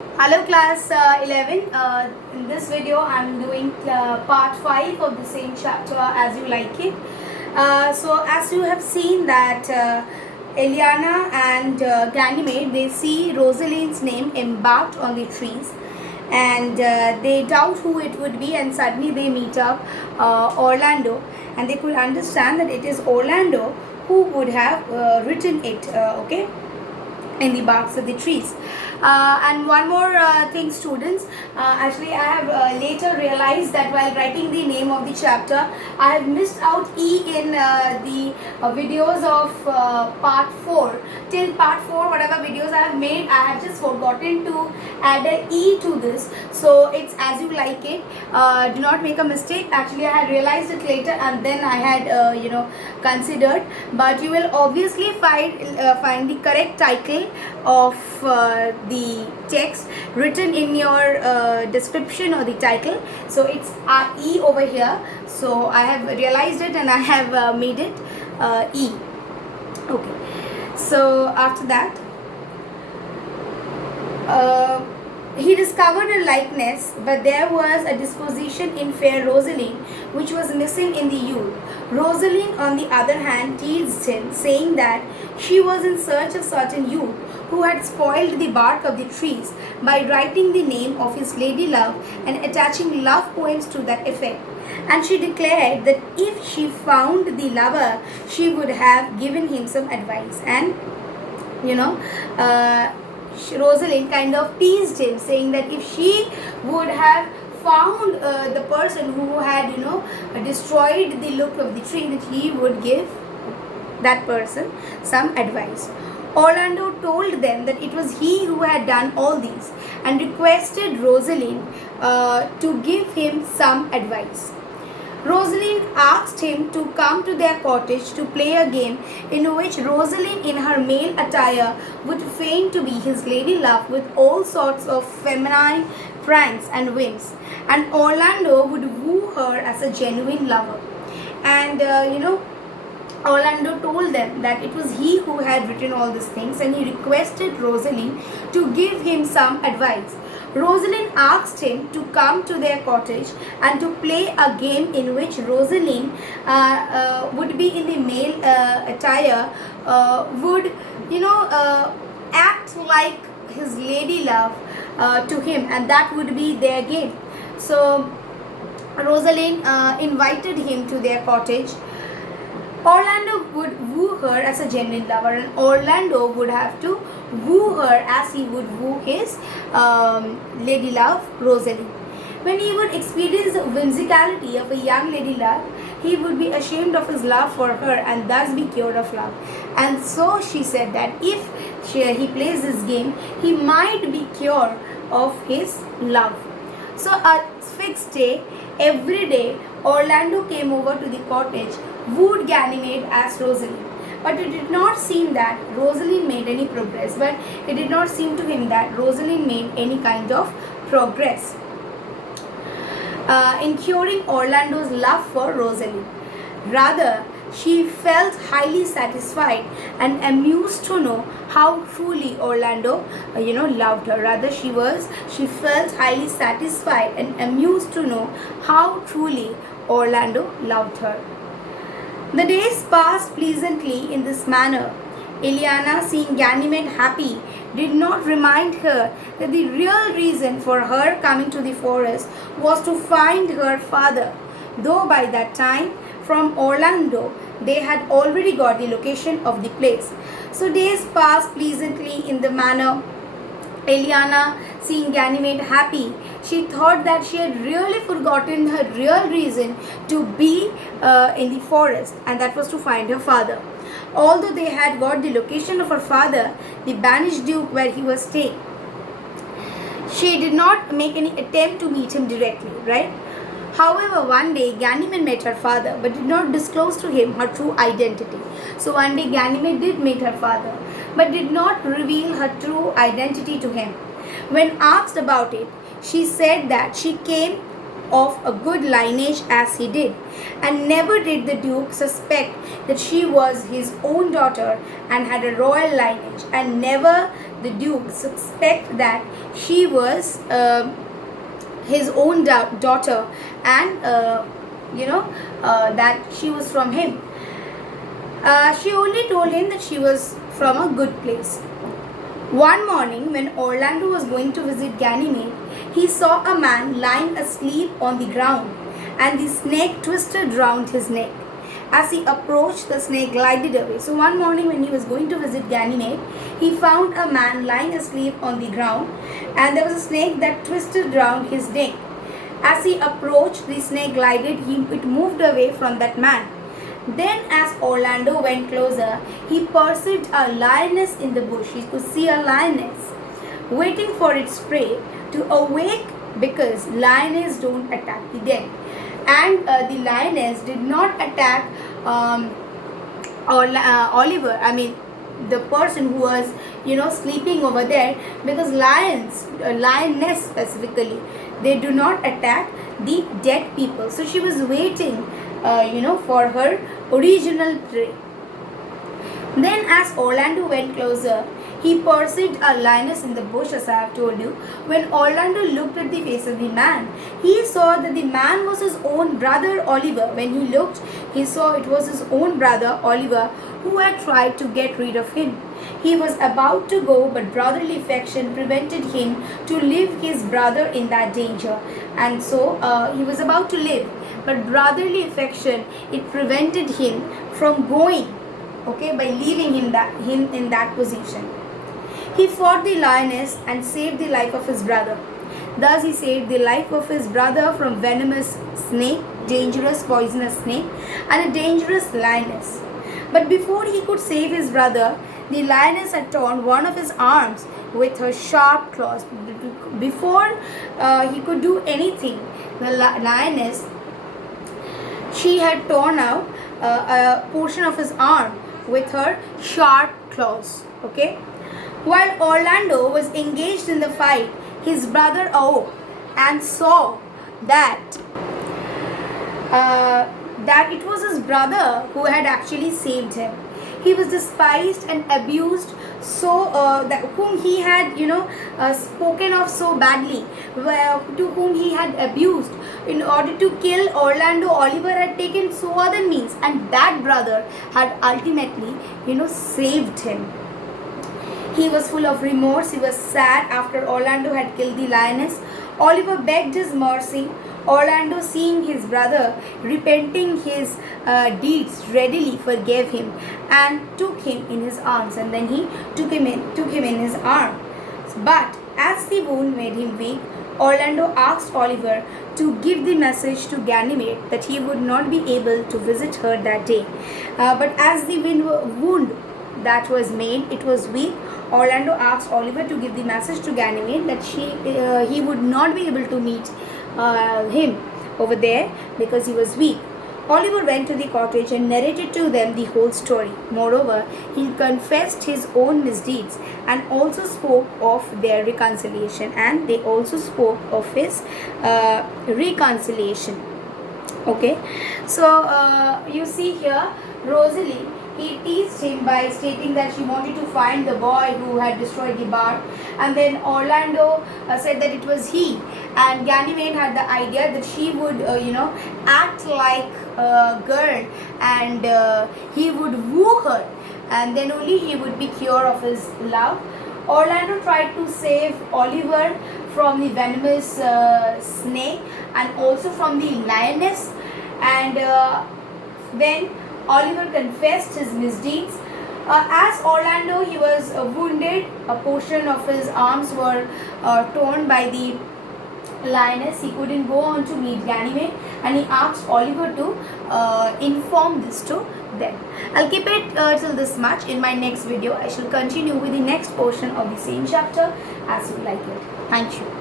Hello class 11. In this video I am doing part 5 of the same chapter as you like it. So as you have seen that Eliana and Ganymede, they see Rosaline's name embarked on the trees, and they doubt who it would be, and suddenly they meet up Orlando, and they could understand that it is Orlando who would have written it, okay, in the barks of the trees. And one more thing, students, actually I have later realized that while writing the name of the chapter, I have missed out E in the videos of part 4. Till part 4, whatever videos I have made, I have just forgotten to add a E to this. So it's as you like it. Do not make a mistake. Actually I had realized it later, and then I had considered, but you will obviously find the correct title of the text written in your description or the title. So it's E over here. So I have realized it and I have made it E. Okay. So after that, he discovered a likeness, but there was a disposition in fair Rosaline which was missing in the youth. Rosaline, on the other hand, teased him, saying that she was in search of certain youth who had spoiled the bark of the trees by writing the name of his lady love and attaching love poems to that effect. And she declared that if she found the lover, she would have given him some advice. And Rosalind kind of teased him, saying that if she would have found the person who had destroyed the look of the tree, that he would give that person some advice. Orlando told them that it was he who had done all these and requested Rosalind to give him some advice. Rosalind asked him to come to their cottage to play a game in which Rosalind, in her male attire, would feign to be his lady love with all sorts of feminine pranks and whims, and Orlando would woo her as a genuine lover. And Orlando told them that it was he who had written all these things, and he requested Rosalind to give him some advice. Rosalind asked him to come to their cottage and to play a game in which Rosalind would be in the male attire, would act like his lady love to him, and that would be their game. So Rosalind invited him to their cottage. Orlando would woo her as a genuine lover, and Orlando would have to woo her as he would woo his lady love, Rosalind. When he would experience the whimsicality of a young lady love, he would be ashamed of his love for her and thus be cured of love. And so she said that if he plays this game, he might be cured of his love. So a fixed day, every day, Orlando came over to the cottage, wooed Ganymede as Rosalind. But it did not seem that Rosalind made any progress. But it did not seem to him that Rosalind made any kind of progress in curing Orlando's love for Rosalind. Rather, she felt highly satisfied and amused to know how truly Orlando, loved her. Rather, she felt highly satisfied and amused to know how truly Orlando loved her. The days passed pleasantly in this manner. Eliana, seeing Ganymede happy, did not remind her that the real reason for her coming to the forest was to find her father, though by that time, from Orlando, they had already got the location of the place. So days passed pleasantly in the manner. Eliana, seeing Ganymede happy, she thought that she had really forgotten her real reason to be in the forest, and that was to find her father. Although they had got the location of her father, the banished duke, where he was staying, she did not make any attempt to meet him directly, right? However, one day Ganymede met her father but did not disclose to him her true identity. So one day Ganymede did meet her father but did not reveal her true identity to him. When asked about it, she said that she came of a good lineage as he did, and never did the Duke suspect that she was his own daughter and had a royal lineage, and never the Duke suspect that she was his own daughter, and that she was from him. She only told him that she was from a good place. One morning, when Orlando was going to visit Ganymede, he saw a man lying asleep on the ground, and the snake twisted round his neck. As he approached, the snake glided away. So one morning when he was going to visit Ganymede, he found a man lying asleep on the ground, and there was a snake that twisted round his neck. As he approached, the snake glided, it moved away from that man. Then as Orlando went closer, he perceived a lioness in the bush. He could see a lioness waiting for its prey to awake, because lioness don't attack the dead. And the lioness did not attack Oliver, the person who was sleeping over there, because lioness specifically, they do not attack the dead people. So she was waiting for her original prey. Then as Orlando went closer, he perceived a lioness in the bush, as I have told you. When Orlando looked at the face of the man, he saw that the man was his own brother Oliver. When he looked, he saw it was his own brother Oliver who had tried to get rid of him. He was about to go, but brotherly affection prevented him to leave his brother in that danger. And so he was about to live, but brotherly affection, it prevented him from going, by leaving him in that position. He fought the lioness and saved the life of his brother. Thus he saved the life of his brother from venomous snake, dangerous poisonous snake, and a dangerous lioness. But before he could save his brother, the lioness had torn one of his arms with her sharp claws. Before he could do anything, the lioness, she had torn out a portion of his arm with her sharp claws. While Orlando was engaged in the fight, his brother awoke and saw that it was his brother who had actually saved him. He was despised and abused, whom he had spoken of so badly, to whom he had abused. In order to kill Orlando, Oliver had taken so other means, and that brother had ultimately saved him. He was full of remorse. He was sad after Orlando had killed the lioness. Oliver begged his mercy. Orlando, seeing his brother repenting his deeds, readily forgave him and took him in his arms. And then he took him in his arms. But as the wound made him weak, Orlando asked Oliver to give the message to Ganymede that he would not be able to visit her that day. But as the wound that was made, it was weak, Orlando asked Oliver to give the message to Ganymede that he would not be able to meet him over there because he was weak. Oliver went to the cottage and narrated to them the whole story. Moreover, he confessed his own misdeeds and also spoke of their reconciliation, and they also spoke of his reconciliation. So you see here, Rosalie, he teased him by stating that she wanted to find the boy who had destroyed the barn, and then Orlando said that it was he, and Ganymede had the idea that she would act like a girl, and he would woo her, and then only he would be cured of his love. Orlando tried to save Oliver from the venomous snake and also from the lioness, and when Oliver confessed his misdeeds, as Orlando, he was wounded, a portion of his arms were torn by the lioness. He couldn't go on to meet Ganymede, and he asked Oliver to inform this to them. I'll keep it till this much. In my next video, I shall continue with the next portion of the same chapter as you like it. Thank you.